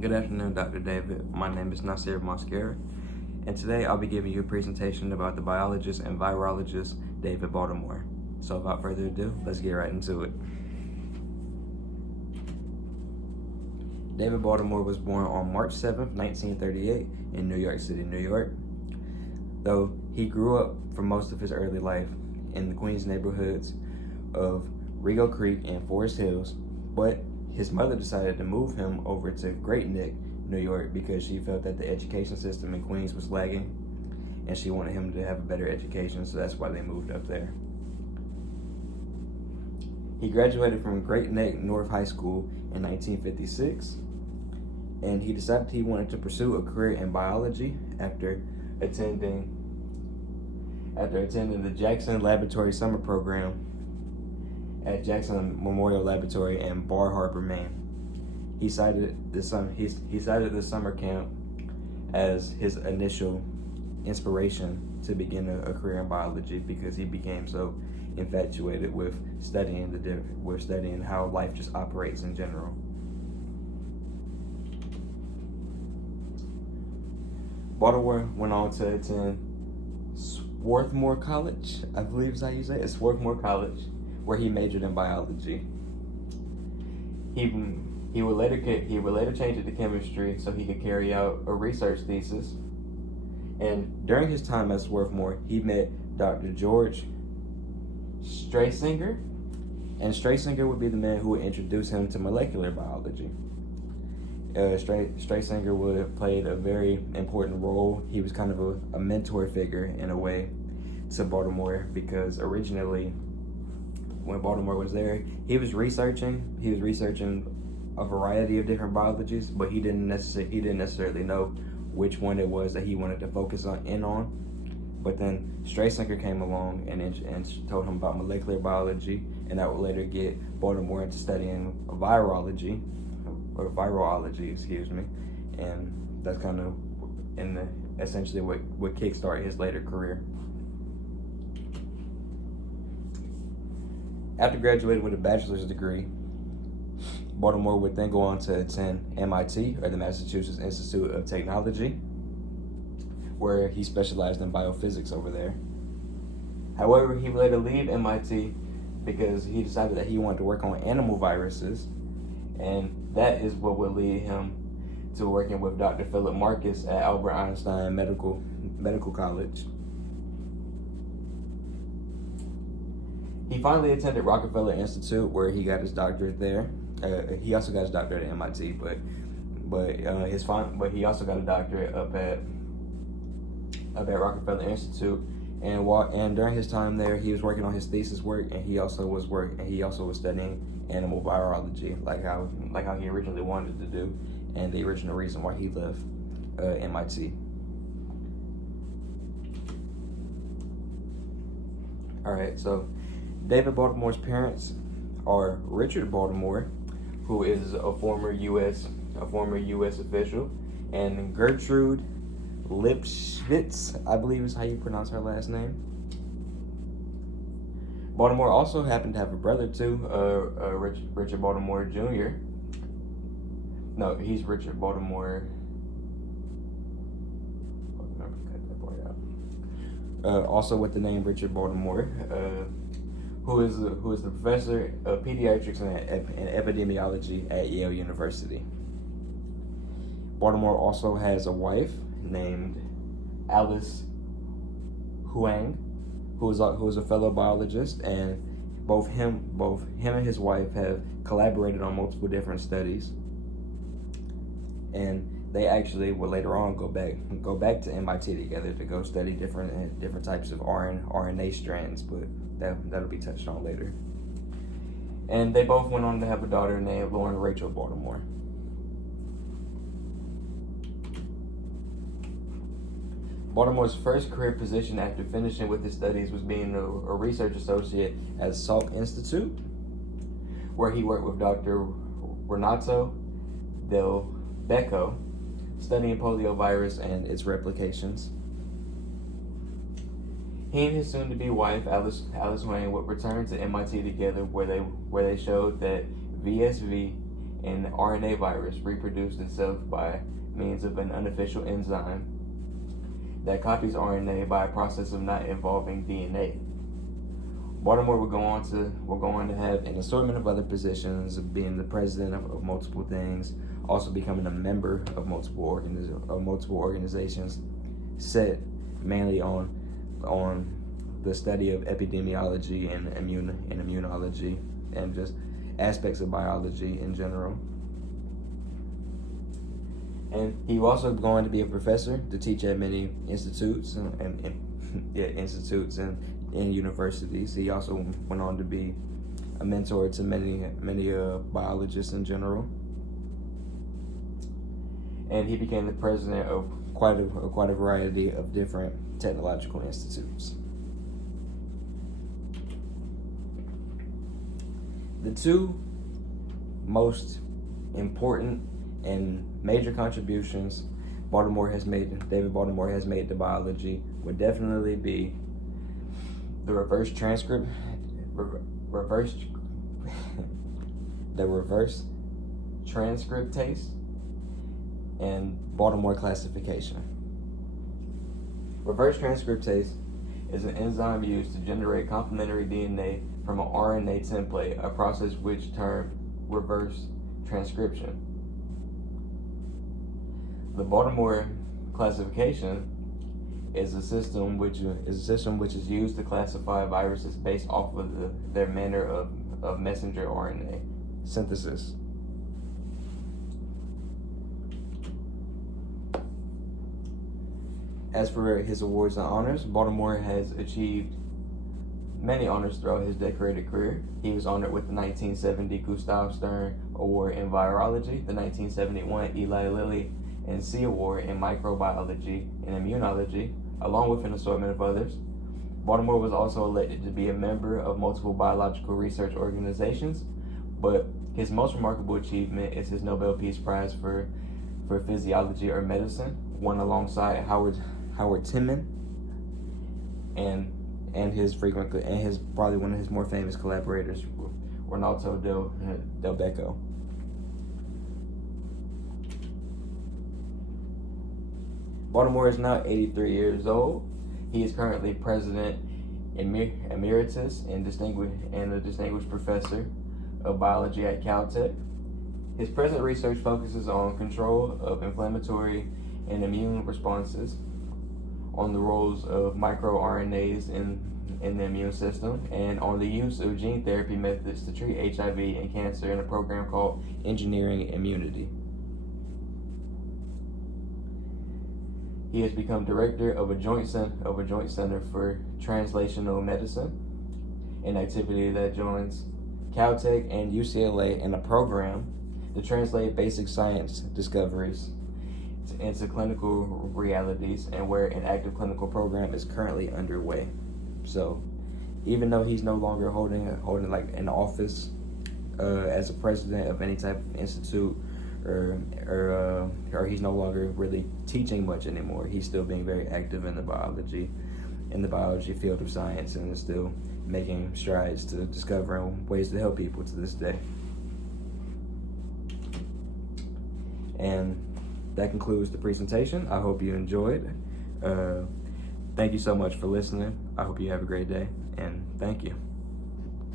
Good afternoon, Dr. David. My name is Nasir Mosquera, and today I'll be giving you a presentation about the biologist and virologist David Baltimore. So without further ado, let's get right into it. David Baltimore was born on March 7th, 1938 in New York City, New York. Though he grew up for most of his early life in the Queens neighborhoods of Rego Creek and Forest Hills, but his mother decided to move him over to Great Neck, New York, because she felt that the education system in Queens was lagging and she wanted him to have a better education, so that's why they moved up there. He graduated from Great Neck North High School in 1956, and he decided he wanted to pursue a career in biology after attending the Jackson Laboratory Summer Program at Jackson Memorial Laboratory in Bar Harbor, Maine. He cited the summer camp as his initial inspiration to begin a career in biology because he became so infatuated with studying how life just operates in general. Baltimore went on to attend Swarthmore College, I believe is how you say it. It's Swarthmore College, where he majored in biology. He would later change it to chemistry so he could carry out a research thesis. And during his time at Swarthmore, he met Dr. George Strasinger, and Strasinger would be the man who would introduce him to molecular biology. Strasinger would have played a very important role. He was kind of a mentor figure in a way to Baltimore, because originally when Baltimore was there, he was researching a variety of different biologies, but he didn't necessarily know which one it was that he wanted to focus on. But then Strasinger came along and told him about molecular biology, and that would later get Baltimore into studying virology, and that's kind of essentially what kickstarted his later career. After graduating with a bachelor's degree, Baltimore would then go on to attend MIT, or the Massachusetts Institute of Technology, where he specialized in biophysics over there. However, he would later leave MIT because he decided that he wanted to work on animal viruses, and that is what would lead him to working with Dr. Philip Marcus at Albert Einstein Medical College. He finally attended Rockefeller Institute, where he got his doctorate there. He also got his doctorate at MIT, but he also got a doctorate up at Rockefeller Institute. And during his time there, he was working on his thesis work, and he also was studying animal virology, like how he originally wanted to do, and the original reason why he left MIT. All right, so David Baltimore's parents are Richard Baltimore, who is a former U.S. official, and Gertrude Lipschitz, I believe is how you pronounce her last name. Baltimore also happened to have a brother too, Richard Baltimore Jr. No, he's Richard Baltimore. Also with the name Richard Baltimore, who is the professor of pediatrics and epidemiology at Yale University. Baltimore also has a wife named Alice Huang, who is a fellow biologist, and both him and his wife have collaborated on multiple different studies, and they actually will later on go back to MIT together to go study different types of RNA strands, but that'll be touched on later. And they both went on to have a daughter named Lauren Rachel Baltimore. Baltimore's first career position after finishing with his studies was being a research associate at Salk Institute, where he worked with Dr. Renato Del Becco, studying poliovirus and its replications. He and his soon-to-be wife, Alice Wayne, would return to MIT together, where they showed that VSV an RNA virus reproduced itself by means of an unofficial enzyme that copies RNA by a process of not involving DNA. Baltimore will go on to have an assortment of other positions, being the president of multiple things, also becoming a member of multiple organizations, set mainly on the study of epidemiology and immunology and just aspects of biology in general. And he also going to be a professor to teach at many institutes and universities. He also went on to be a mentor to many biologists in general. And he became the president of quite a variety of different technological institutes. The two most important and major contributions David Baltimore has made to biology would definitely be the reverse transcriptase and Baltimore classification. Reverse transcriptase is an enzyme used to generate complementary DNA from an RNA template, a process which termed reverse transcription. The Baltimore classification is a system which is used to classify viruses based off of their manner of messenger RNA synthesis. As for his awards and honors, Baltimore has achieved many honors throughout his decorated career. He was honored with the 1970 Gustav Stern Award in Virology, the 1971 Eli Lilly and C Award in Microbiology and Immunology, along with an assortment of others. Baltimore was also elected to be a member of multiple biological research organizations, but his most remarkable achievement is his Nobel Peace Prize for Physiology or Medicine, won alongside Howard Timmon and his probably one of his more famous collaborators, Ronaldo Del Becco. Baltimore is now 83 years old. He is currently president emeritus and a distinguished professor of biology at Caltech. His present research focuses on control of inflammatory and immune responses, on the roles of microRNAs in the immune system, and on the use of gene therapy methods to treat HIV and cancer in a program called Engineering Immunity. He has become director of a joint center for translational medicine, an activity that joins Caltech and UCLA in a program to translate basic science discoveries into clinical realities, and where an active clinical program is currently underway. So, even though he's no longer holding like an office as a president of any type of institute, or he's no longer really teaching much anymore, he's still being very active in the biology field of science, and is still making strides to discovering ways to help people to this day. And that concludes the presentation. I hope you enjoyed. Thank you so much for listening. I hope you have a great day, and thank you.